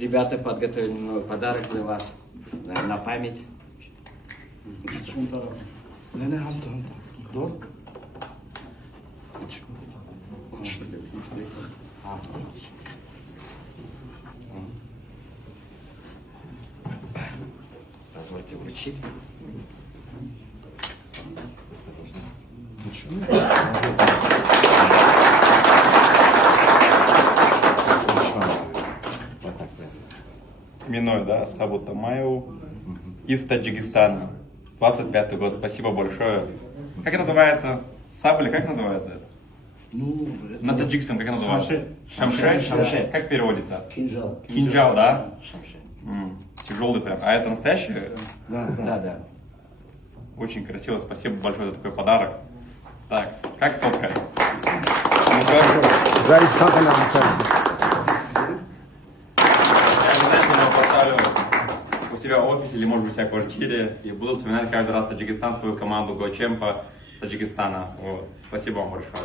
Ребята подготовили новый подарок для вас на память. 네네 한다. 너? Позвольте вручить. Вот так, да. Миной, да, Асхабу Тамаеву из Таджикистана. 25-й год, спасибо большое. Как называется? Сабля, как называется? Ну, На таджикском как называется? Шамши. Шамши. Как переводится? кинжал. Кинжал, да? Шамши. Тяжелый прям. А это настоящий? Да, Да, да. да. Очень красиво, спасибо большое за такой подарок. Так, как сотка? Ну-ка. Запись как она называется? Я обязательно его поставлю у себя в офисе или, может быть, в себя в квартире. И буду вспоминать каждый раз Таджикистан, свою команду Гочемпа с Таджикистана. Вот. Спасибо вам большое.